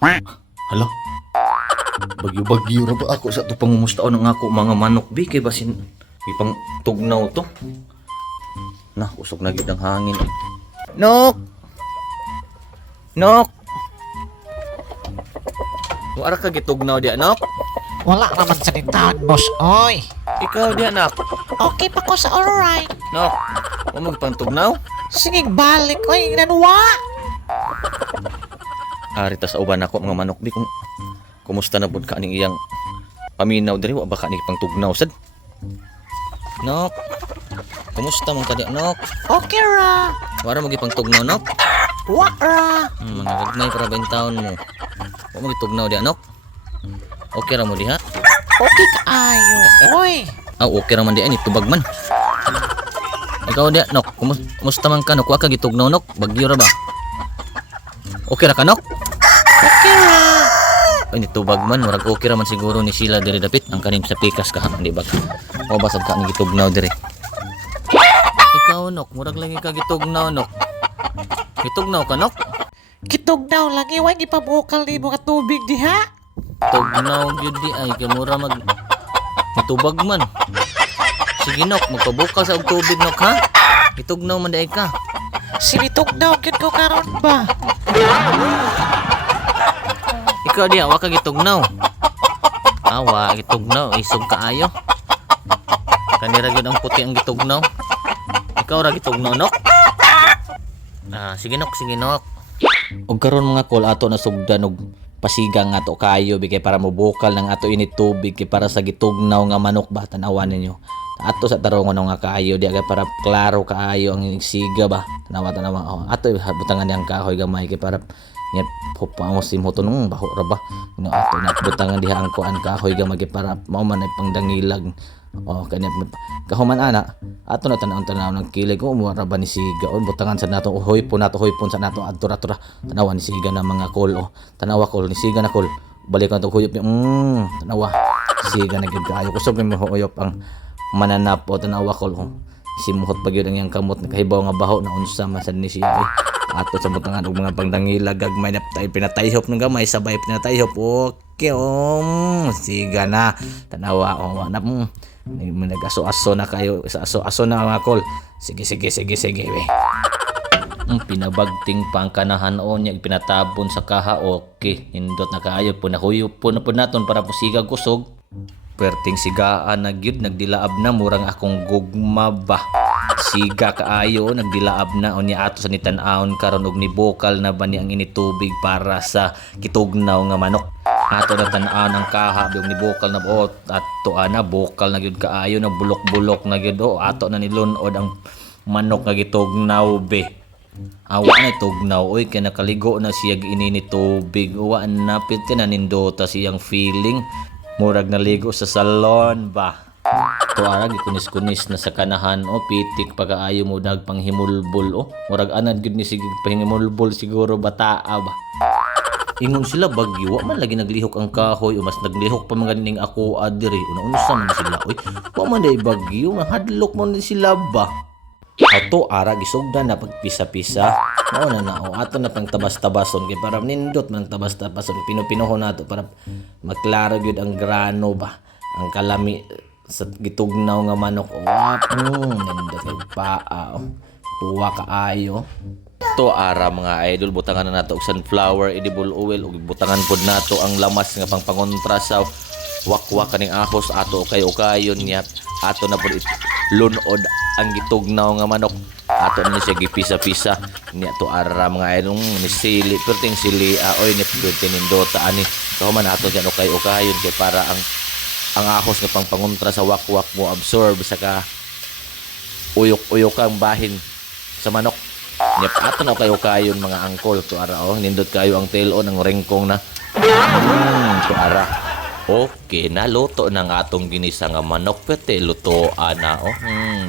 Hala, bagyo-bagyo ra ba ako sa to pangumustaon ng ako mga manok bi kay basin ipang tugnaw to. Nah, usok na gid ang hangin. Nok! Nok! Wala ka gitugnaw di Nok? Wala naman sa nintahan, boss. Oy, Ikaw di anak. okay pa ko sa alright. Nok, mo magpantugnaw? Sige, balik. Oy, nanwa. Ari tas uban ako mga manok bi kung kumusta na pud ka ning iyang paminaw diri wa ba ka ni pangtugnaw sad? Nok. Kumusta man ka di Nok? Okay ra. Wala mo gipangtugnaw Nok? Wa ra. Mga gagmay para ba yung taon mo? Wa mo gitugnaw di Nok? Okay ra mo diha? Okay kaayo. Oy, Okay ra man di ani tubag man. Ikaw di Nok, kumusta man ka Nok? Wa ka gitugnaw Nok? Bagyo ra ba? Okay ra ka Nok? okay ra. Ay ni tubag man, murag okay ra man siguro ni sila diri dapit ang kanim sa pikas ka, di ba? O basag ka ni gitugnaw diri. Ikaw Nok, murag lagi ka gitugnaw Nok. Gitugnaw ka Nok? Kitugnaw lagi. Wa gipabukal ni mo ka tubig diha. Tugnaw gyud di ay kay mura mag tubag man. Sige Nok, magpabukal sa og tubig Nok ha. Gitugnaw man dai ka. Sinitugnaw gid ko karon ba? Ikaw di wa ka gitugnaw. Wa gitugnaw, isog kaayo. Kanira gyud ang puti ang gitugnaw. Ikaw ra gitugnaw Nok? Sige Nok, sige Nok. Og karon mga kol ato na sugdan og pasigang ato kayo bigay para mobukal ng ato init tubig kay para sa gitugnaw nga manok ba tanawan ninyo. Ato sa tarongon nga kayo di agay para klaro kaayo ang siga ba. Tanawa ato butangan niyang kahoy gamay kay para niya pangos mo to nung baho ra ba. Ato na butangan diha ang kuan kahoy gamay kay para mao man ay pangdangilag. Kanya kahuman ana ato na tanaw ng kilig ko mura ba ni siga butangan sa nato hoypon sa nato adtura tanawa ni siga na mga kol tanawa kol ni siga na kol balik na to huyop ni tanawa siga na gid kaayo kusog ni huyop ang mananap tanawa kol simuhot pag yun ang kamot nakahibaw nga baho na unsa masad ni siya ato sa butangan og mga pangdangila gagmay na pinatayhop ng gamay sabay pinatayhop okay siga na tanawa na nag-aso-aso na kayo sa aso-aso na mga kol sige we pinabagting pangkanahan niya pinatabon sa kaha okay indot na kaayo po nahuyop po na po naton para po sigag kusog perting sigaan na gyud nagdilaab na murang akong gugma ba siga kaayo nagdilaab na unya ato sa nitan-aon karon og nibokal na ba ni ang initubig para sa kitugnaw nga manok ato na tan-an ang kaha og nibokal na ato ana bokal na gyud kaayo na bulok-bulok na gyud ato na nilunod ang manok nga gitugnaw be awa na tugnaw oy kay nakaligo na siya inini tubig uwa na pit ka na nindota siyang feeling murag naligo sa salon ba tuara gikunis-kunis na sa kanahan pitik pagaayo mo nagpanghimulbol murag anad gid ni sige panghimulbol siguro bataa ba ingon sila bagyo wa man lagi naglihok ang kahoy mas naglihok pa mga ning ako adiri una-unsa man sila oy wa man day bagyo mahadlok man sila ba ato ara gisugdan na pagpisa-pisa mao na ato na pang tabas-tabason kay para nindot man tabas-tabason pinupinuhon nato para maklaro gyud ang grano ba ang kalami sa gitugnaw nga manok nindot kay paa puwa kaayo to ara mga idol butangan na nato og sunflower edible oil ug butangan pod nato ang lamas nga pangpangontra sa wakwak kaning ahos ato kayo-kayon niya ato na pod lunod ang gitugnaw nga manok ato na siya gipisa-pisa niya to ara mga idol ni sili perting sili oy ni tinindota ani kahuman ato diyan kayo-kayon kay para ang ahos nga pangpangontra sa wakwak mo absorb saka uyok-uyok ang bahin sa manok Yep, ato na kayo mga angkol to ara nindot kayo ang tail-on ang rengkong na. To ara. Okay, naluto na nga atong ginisa nga manok pete luto ana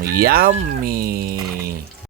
yummy.